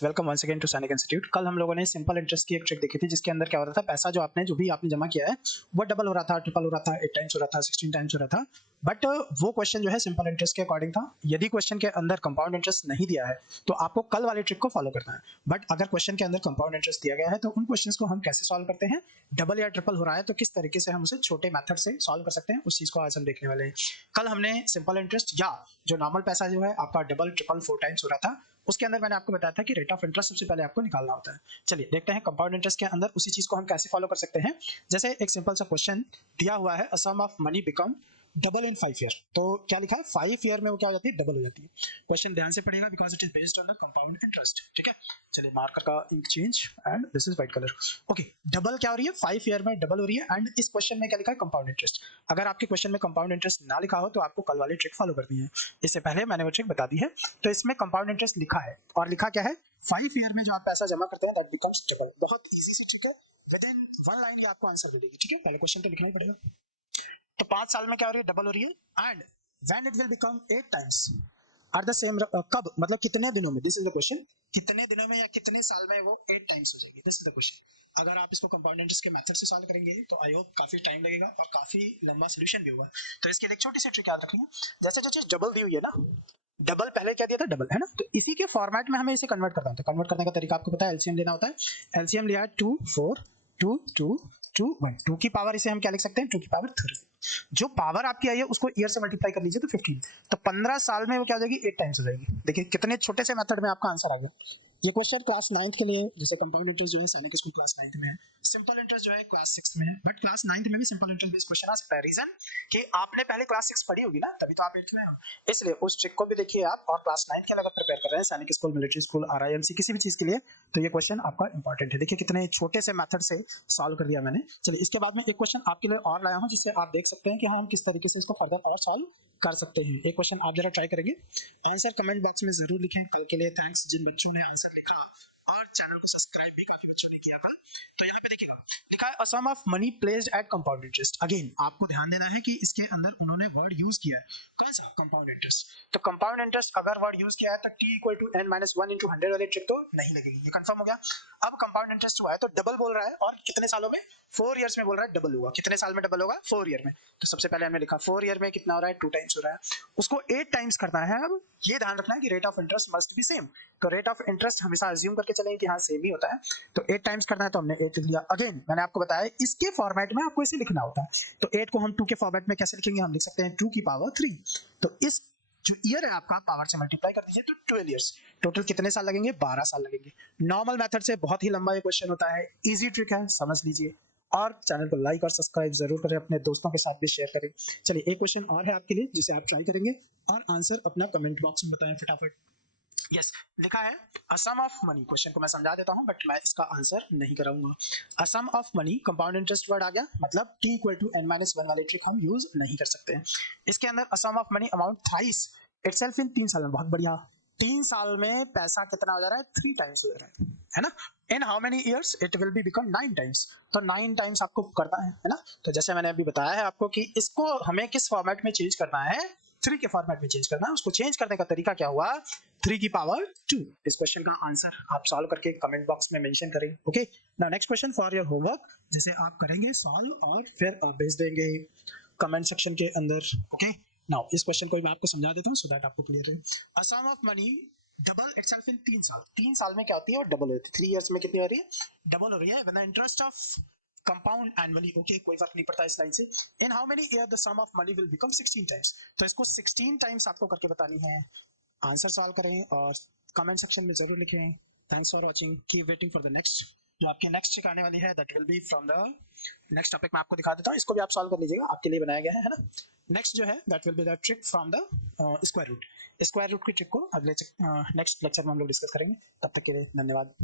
Yes, welcome once again to Sainik Institute. कल हम लोगों ने सिंपल इंटरेस्ट की एक ट्रिक देखी थी जिसके अंदर क्या हो रहा था, पैसा जो भी आपने जमा किया है वो डबल हो रहा था, ट्रिपल हो रहा था, 8 टाइम्स हो रहा था, 16 टाइम्स हो रहा था। बट वो क्वेश्चन जो है सिंपल इंटरेस्ट के अकॉर्डिंग था। यदि क्वेश्चन के अंदर कंपाउंड इंटरेस्ट नहीं दिया है तो आपको कल वाली ट्रिक को फॉलो करना है। बट अगर क्वेश्चन के अंदर कंपाउंड इंटरेस्ट दिया गया है तो उन क्वेश्चंस को हम कैसे सॉल्व करते हैं, डबल या ट्रिपल हो रहा है तो किस तरीके से हम उसे छोटे मेथड से सॉल्व कर सकते हैं, उस चीज को आज हम देखने वाले हैं। कल हमने सिंपल इंटरेस्ट या जो नॉर्मल पैसा जो है आपका डबल ट्रिपल 4 टाइम्स हो रहा था, उसके अंदर मैंने आपको बताया था कि रेट ऑफ इंटरेस्ट सबसे पहले आपको निकालना होता है। चलिए देखते हैं कंपाउंड इंटरेस्ट के अंदर उसी चीज को हम कैसे फॉलो कर सकते हैं। जैसे एक सिंपल सा क्वेश्चन दिया हुआ है, a sum of money become double in 5 year. तो क्या लिखा है, 5 ईयर में वो क्या हो जाती है, डबल हो जाती है। क्वेश्चन ध्यान से पढ़ेगा because it is based on the compound interest. ठीक है, चलिए मार्कर का ink change and this is white colour. Okay, double क्या हो रही है, 5 ईयर में डबल हो रही है। एंड इस क्वेश्चन में क्या लिखा है, कंपाउंड इंटरेस्ट। अगर आपके क्वेश्चन में कंपाउंड इंटरेस्ट ना लिखा हो तो आपको कल वाली ट्रिक फॉलो करनी है। इससे पहले मैंने वो ट्रिक बता दी है। तो इसमें कंपाउंड इंटरेस्ट लिखा है और लिखा क्या है, 5 ईयर में जो आप पैसा जमा करते हैं दैट बिकम्स ट्रिपल। बहुत इजी सी ट्रिक है, विद इन वन लाइन ही आपको आंसर दे देगी। ठीक है, पहले क्वेश्चन तो लिखना ही पड़ेगा। तो 5 साल में क्या हो रही है, डबल हो रही है। And when it will become 8 times are the same, कब मतलब कितने दिनों में, दिस इज द क्वेश्चन, कितने दिनों में या कितने साल में वो 8 टाइम्स हो जाएगी, दिस इज द क्वेश्चन। अगर आप इसको कंपाउंड इंटरेस्ट के मेथड से सॉल्व करेंगे तो आई होप काफी टाइम लगेगा और काफी लंबा सॉल्यूशन भी होगा। तो इसकी एक छोटी सी ट्रिक याद रखेंगे। जैसे जो चीज डबल दी हुई है ना, डबल पहले क्या दिया था, डबल है ना, तो इसी के फॉर्मेट में हमें इसे कन्वर्ट करना होता है। कन्वर्ट करने का तरीका आपको पता है, एलसीएम लेना होता है। एलसीएम लिया है 2 4 2 2 2 1, 2 की पावर इसे हम क्या लिख सकते हैं, 2 की पावर 3। जो पावर आपकी आई है उसको ईयर से मल्टीप्लाई कर लीजिए तो 15। तो 15 साल में वो क्या हो जाएगी, 8 टाइम्स हो जाएगी। देखिए कितने छोटे से मेथड में आपका आंसर आ गया। ये क्वेश्चन क्लास 9th के लिए, जैसे कंपाउंड इंटरेस्ट जो है सैनिक स्कूल क्लास 9th में है, सिंपल इंटरेस्ट जो है क्लास 6th में है, बट क्लास 9th में भी सिंपल इंटरेस्ट बेस्ड क्वेश्चन आ सकता है। रीजन कि आपने पहले क्लास 6 पढ़ी होगी ना, तभी तो आप 8th में हो, इसलिए उस ट्रिक को भी देखिए आप। और क्लास 9th के लिए अगर प्रिपेयर कर रहे हैं सैनिक स्कूल, मिलिट्री स्कूल, आरआईएमसी, किसी भी चीज के लिए, तो ये क्वेश्चन आपका इंपॉर्टेंट है। देखिए कितने छोटे से मेथड से सॉल्व कर दिया मैंने। चलिए इसके बाद में एक क्वेश्चन आपके लिए और लाया हूं जिससे आप देख सकते हैं कि हम किस तरीके से इसको फर्दर और सॉल्व कर सकते हैं। एक क्वेश्चन आप जरा ट्राई करेंगे, आंसर कमेंट बॉक्स में जरूर लिखें। कल के लिए थैंक्स जिन बच्चों ने आंसर लिखा और चैनल को सब्सक्राइब भी काफी बच्चों ने किया था। तो यहाँ पे देखिएगा लिखा है, a sum of money placed at compound interest. Again आपको ध्यान देना है कि इसके अंदर उन्होंने वर्ड यूज किया है, कौन सा, कंपाउंड इंटरेस्ट। तो कंपाउंड इंटरेस्ट अगर वर्ड यूज किया है तो t equal to n minus 1 into 100 वाली ट्रिक तो नहीं लगेगी, ये कंफर्म हो गया। अब कंपाउंड इंटरेस्ट हुआ है तो डबल बोल रहा है, और कितने सालों में, 4 इयर्स में बोल रहा है डबल होगा। कितने साल में डबल होगा, 4 ईयर में। तो सबसे पहले हमने लिखा 4 ईयर में कितना हो रहा है, 2 टाइम्स हो रहा है, उसको 8 टाइम्स करना है। अब ये ध्यान रखना है कि rate of interest must be same. तो रेट ऑफ इंटरेस्ट हमेशा अज्यूम करके चलेंगे कि हाँ सेम ही होता है। तो 8 टाइम्स करना है तो हमने 8 लिख लिया। अगेन मैंने आपको बताया इसके फॉर्मेट में आपको इसे लिखना होता है। तो 8 को हम 2 के फॉर्मेट में कैसे लिखेंगे, हम लिख सकते हैं 2 की पावर 3। तो इस जो ईयर है आपका पावर से मल्टीप्लाई कर दीजिए तो 12 इयर्स। टोटल कितने साल लगेंगे, 12 साल लगेंगे। नॉर्मल मेथड से बहुत ही लंबा ये क्वेश्चन होता है, इजी ट्रिक है, समझ लीजिए। और चैनल को लाइक और सब्सक्राइब जरूर करें, अपने दोस्तों के साथ भी शेयर करें। चलिए एक क्वेश्चन और है आपके लिए जिसे आप ट्राई करेंगे और आंसर अपना कमेंट बॉक्स में बताएं फटाफट। यस, लिखा है a sum of money. Question को मैं समझा देता हूं बट मैं इसका आंसर नहीं कराऊंगा। A sum of money, compound interest word आ गया, मतलब t equal to n minus 1 वाली ट्रिक हम यूज नहीं कर सकते हैं। इसके अंदर a sum of money amount thrice itself in 3 साल में, बहुत बढ़िया। 3 साल में पैसा कितना हो जा रहा है, 3 टाइम्स हो जा रहा है ना। इन how many years it will be become 9 times. तो 9 टाइम्स आपको करना है ना। तो जैसे मैंने अभी बताया है आपको कि इसको हमें किस फॉर्मेट में चेंज करना है, 3 के फॉर्मेट में चेंज करना है। उसको चेंज करने का तरीका क्या हुआ, 3 की पावर 2। इस क्वेश्चन का आंसर आप सॉल्व करके कमेंट बॉक्स में मेंशन करें। Okay, now next question for your homework, जिसे आप करेंगे सॉल्व और फिर भेज देंगे कमेंट सेक्शन के अंदर। ओके, नाउ इस क्वेश्चन को मैं आपको समझा देता हूं सो दैट आपको क्लियर रहे। A sum of money double itself in 3 साल। 3 साल में क्या होती है, और डबल होती है। 3 इयर्स में कितनी हो रही है, डबल हो रही है। When the interest of compound annually, okay कोई फर्क नहीं पड़ता इस लाइन से। In how many year the sum of money will become 16 times. तो इसको 16 टाइम्स आपको करके बतानी है। आंसर सॉल्व करें और कमेंट सेक्शन में जरूर लिखें। Thanks for watching, keep waiting for the next. जो आपके नेक्स्ट ट्रिक आने वाली है that will B from the next topic. मैं आपको दिखा देता हूँ, इसको भी आप सॉल्व कर लीजिएगा, आपके लिए बनाया गया है ना। नेक्स्ट जो है that will be the trick from the square root. Square root की ट्रिक को अगले नेक्स्ट लेक्चर में हम लोग डिस्कस करेंगे। तब तक के लिए धन्यवाद।